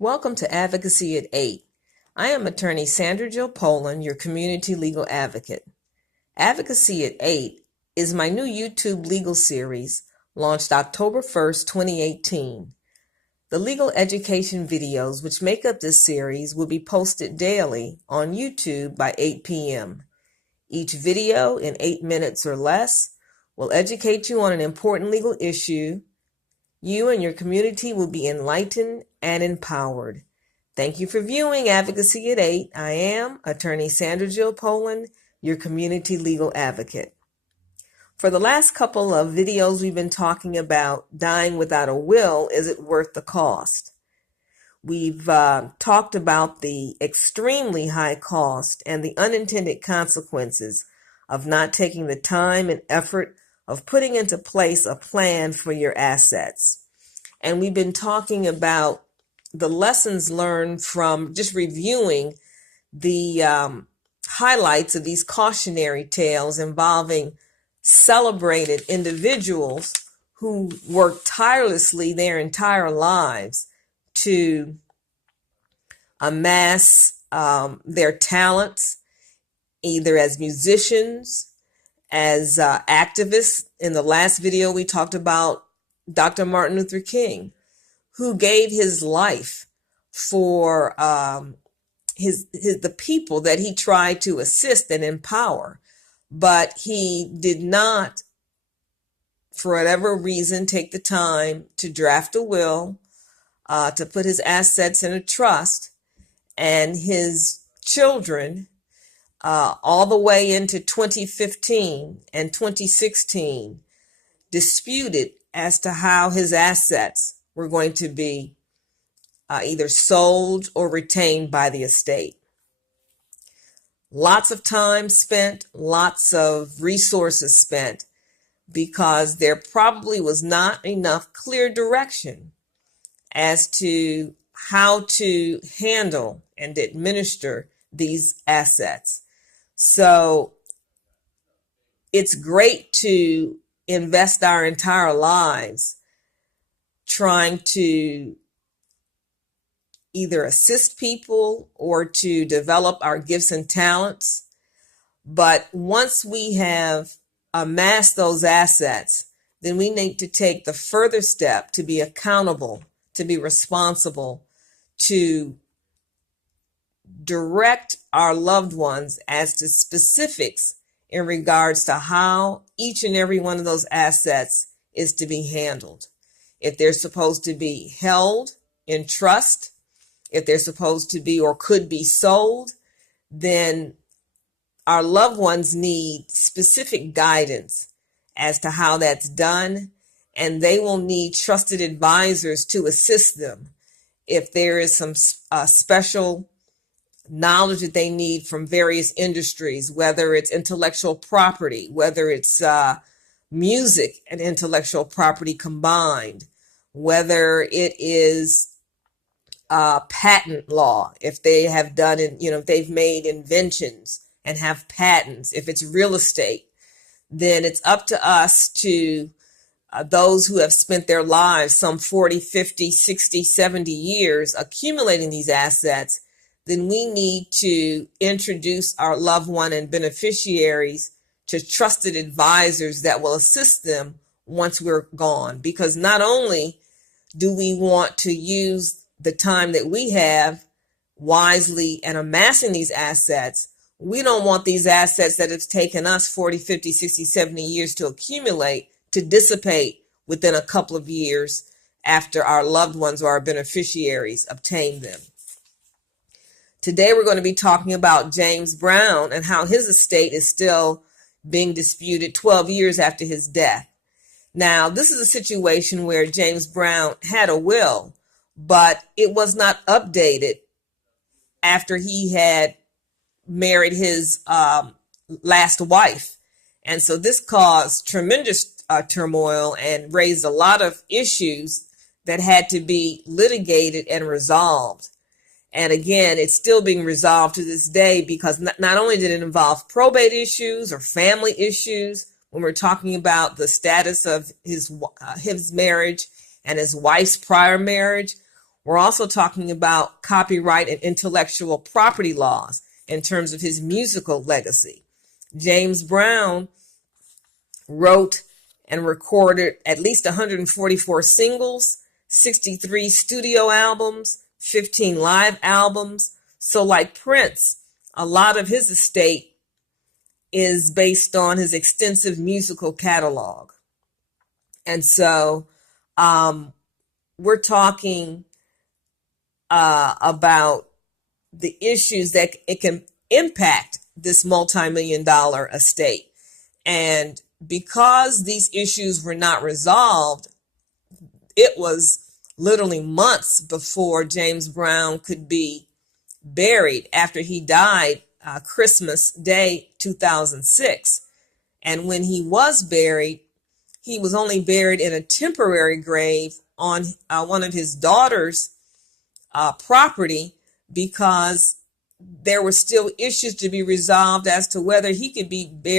Welcome to Advocacy at 8. I am attorney Sandra Jill Poland, your community legal advocate. Advocacy at 8 is my new YouTube legal series launched October 1st, 2018. The legal education videos which make up this series will be posted daily on YouTube by 8 p.m. Each video, in 8 minutes or less, will educate you on an important legal issue. You and your community will be enlightened and empowered. Thank you for viewing Advocacy at 8. I am attorney Sandra Jill Poland, your community legal advocate. For the last couple of videos, we've been talking about dying without a will. Is it worth the cost? We've talked about the extremely high cost and the unintended consequences of not taking the time and effort of putting into place a plan for your assets. And we've been talking about the lessons learned from just reviewing the highlights of these cautionary tales involving celebrated individuals who worked tirelessly their entire lives to amass their talents, either as musicians, as activists. In the last video, we talked about Dr. Martin Luther King, who gave his life for the people that he tried to assist and empower. But he did not, for whatever reason, take the time to draft a will, to put his assets in a trust, and his children, all the way into 2015 and 2016, disputed as to how his assets were going to be either sold or retained by the estate. Lots of time spent, lots of resources spent, because there probably was not enough clear direction as to how to handle and administer these assets. So it's great to invest our entire lives trying to either assist people or to develop our gifts and talents. But once we have amassed those assets, then we need to take the further step to be accountable, to be responsible, to direct our loved ones as to specifics in regards to how each and every one of those assets is to be handled. If they're supposed to be held in trust, if they're supposed to be or could be sold, then our loved ones need specific guidance as to how that's done, and they will need trusted advisors to assist them if there is some special knowledge that they need from various industries, whether it's intellectual property, whether it's music and intellectual property combined, whether it is patent law, if they have done it, if they've made inventions and have patents, if it's real estate, then it's up to us to those who have spent their lives some 40, 50, 60, 70 years accumulating these assets. Then we need to introduce our loved one and beneficiaries to trusted advisors that will assist them once we're gone. Because not only do we want to use the time that we have wisely and amassing these assets, we don't want these assets that it's taken us 40, 50, 60, 70 years to accumulate to dissipate within a couple of years after our loved ones or our beneficiaries obtain them. Today, we're going to be talking about James Brown and how his estate is still being disputed 12 years after his death. Now, this is a situation where James Brown had a will, but it was not updated after he had married his last wife. And so this caused tremendous turmoil and raised a lot of issues that had to be litigated and resolved. And again, it's still being resolved to this day because not only did it involve probate issues or family issues, when we're talking about the status of his marriage and his wife's prior marriage, We're also talking about copyright and intellectual property laws in terms of his musical legacy. James Brown wrote and recorded at least 144 singles, 63 studio albums, 15 live albums. So like Prince, a lot of his estate is based on his extensive musical catalog. And so we're talking about the issues that it can impact this multi-million-dollar estate. And because these issues were not resolved, it was literally months before James Brown could be buried after he died Christmas Day 2006. And when he was buried, he was only buried in a temporary grave on one of his daughter's property, because there were still issues to be resolved as to whether he could be buried